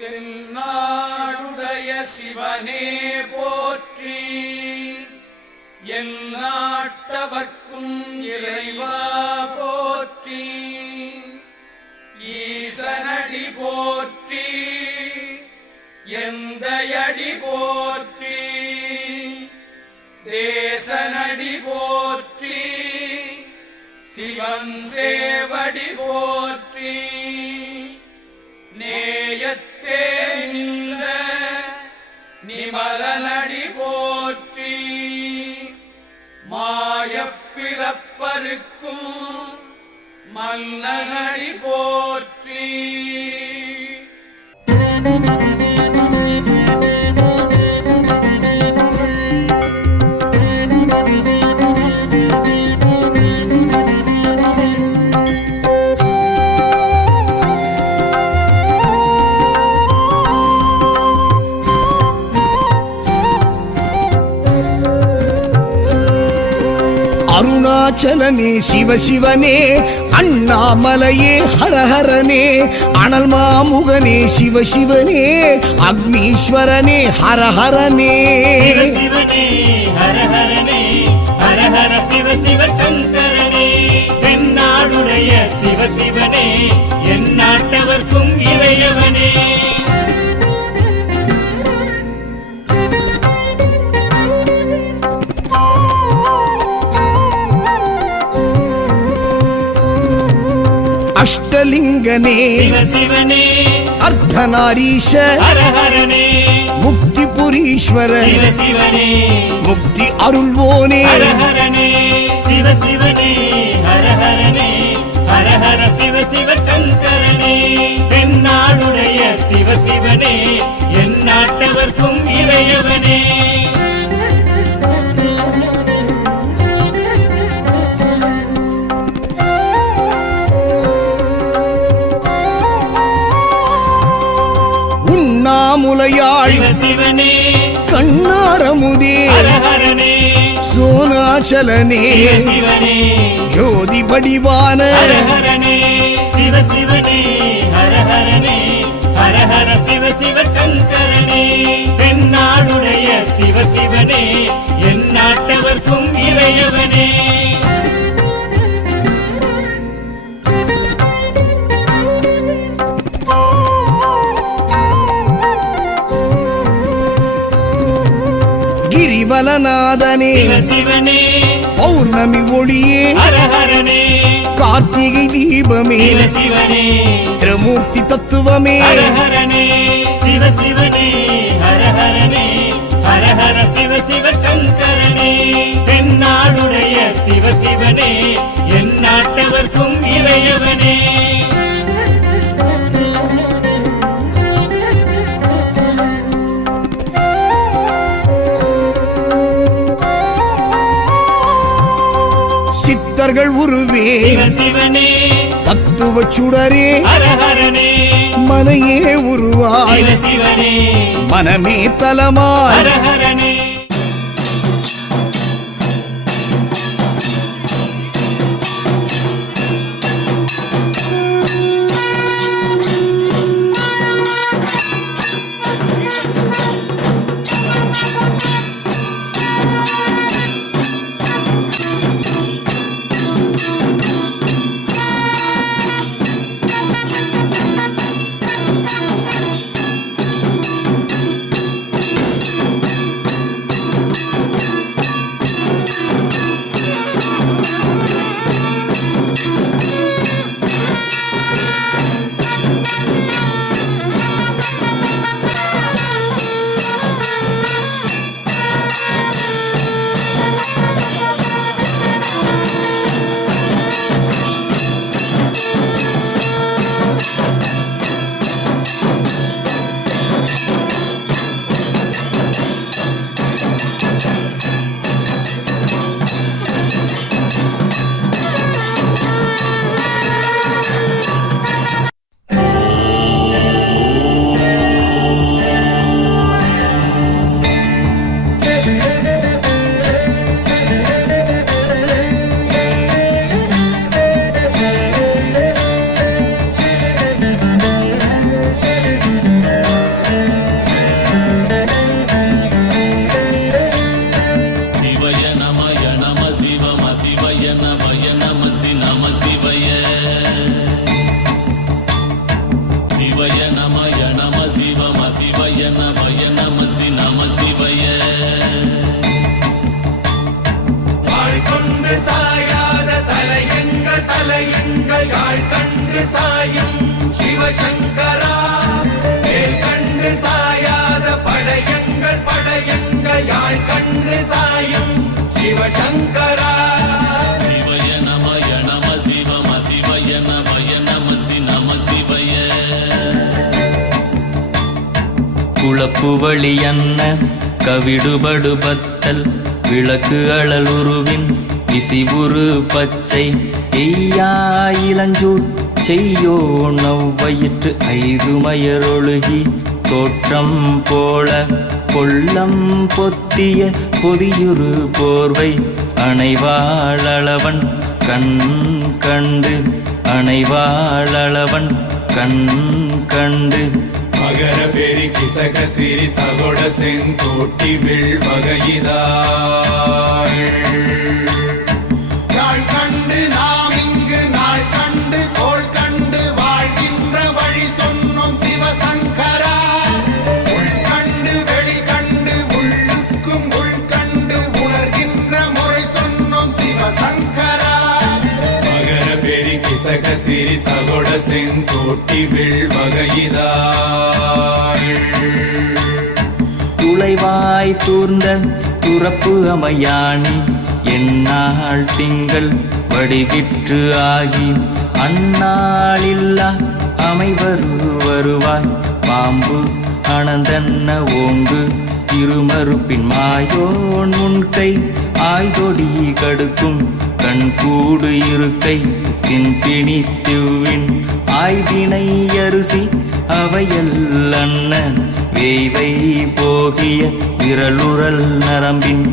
தென்னாடுடைய சிவனே போற்றி. எந்நாட்டவர்க்கும் இறைவா போற்றி. ஈசனடி போற்றி, எந்தையடி போற்றி. தேசனடி போற்றி, சிவன் சேவடி போற்றி. நேயத்தே நின்ற நிமலனடி போற்றி. மாயப்பிறப்பருக்கும் மன்னனடி போற்றி. அருணாச்சலனே சிவசிவனே, அண்ணாமலையே ஹரஹரனே, அனல் மாமுகனே சிவசிவனே, அக்னீஸ்வரனே ஹரஹரனே. சிவசிவனே ஹரஹரனே, ஹரஹர சிவ சிவ சங்கரனே. தென்னாடுடைய சிவசிவனே, எந்நாட்டவர்க்கும் இறையவனே. அஷ்டலிங்கனே சிவசிவனே, அர்த்தநாரீஷ ஹரஹரனே, முக்திபுரீஸ்வர சிவசிவனே, முக்தி அருள்வோனே. ஹரஹரனே சிவசிவனே, ஹரஹரனே, ஹரஹர சிவ சிவ சங்கரனே. தென்னாடுடைய சிவசிவனே, எந்நாட்டவர்க்கும் இறையவனே. உண்ணாமுலையாள் சிவசிவனே, கண்ணாரமுதே ஹரஹரனே, சோனாச்சலனே சிவசிவனே, ஜோதி வடிவான ஹரஹரனே சிவசிவனே, ஹரஹரனே, ஹரஹர சிவ சிவ சங்கரனே. தென்னாடுடைய சிவசிவனே, எந்நாட்டவர்க்கும் இறையவனே. கிரிவலநாதனே சிவசிவனே, பௌர்ணமி ஒளியே ஹரஹரனே, கார்த்திகை தீபமே சிவசிவனே, திரிமூர்த்தி தத்துவமே. ஹரஹரனே சிவசிவனே, ஹரஹரனே, ஹரஹர சிவ சிவ சங்கரனே. தென்னாடுடைய சிவசிவனே, எந்நாட்டவர்க்கும் இறையவனே. சித்தர்கள் உருவே சிவசிவனே, தத்துவ சுடரே ஹரஹரனே, மனையே உருவாய் சிவசிவனே, மனமே தலமாய். ஹரஹரனே. எங்கள் தலையங்கள் யாழ் கண்டு சாயும் சிவசங்கரா வேல் கண்டு சாயாத படையங்கள் யாழ் கண்டு சாயும் சிவசங்கரா சிவய நமய நம சிவம சிவய நமய நம நம சிவய குளப்புவழி அன்ன கவிடுபடு பத்தல் விளக்கு அழலுருவின் விசிவுரு பச்சை எய்யா இளஞ்சூர் செய்யோ நவ்வயிற்று ஐதுமயரொழுகி தோற்றம் போல கொள்ளம் பொத்திய பொதியுரு போர்வை அணைவாளவன் கண் கண்டு அணைவாளவன் கண் கண்டு மகர பெரி கிசக சிறி சகோட செங்கோட்டி விழ்வகையிதாள் யாழ் கண்டு நாம் இங்கு நாள் கண்டு கோள் கண்டு வாழ்கின்ற வழி சொன்னோம் சிவசங்கரா உள் கண்டு வெளி கண்டு உள்ளுக்கும் உள் கண்டு உணர்கின்ற முறை சொன்னோம் சிவசங்கரா மகர பெரி கிசக சிறி சகோட செங்கோட்டி விழ்வகையிதாள் துளைவாய் தூர்ந்த துறப்பு அமையாணி எந்நாள் திங்கள் வடிவிற்று ஆகி அந்நாளில்லா அமைவரு வருவாய் பாம்பு அனந்தன்ன ஓங்கு இருமறுப்பின் மாயோன் முன்கை ஆய்தொடி கடுக்கும் கண்கூடு இருக்கை தின்பிணித்துவின் ஆய்தினை அரிசி அவையல் அண்ண வேய்வை போகிய விரலுரல் நரம்பின்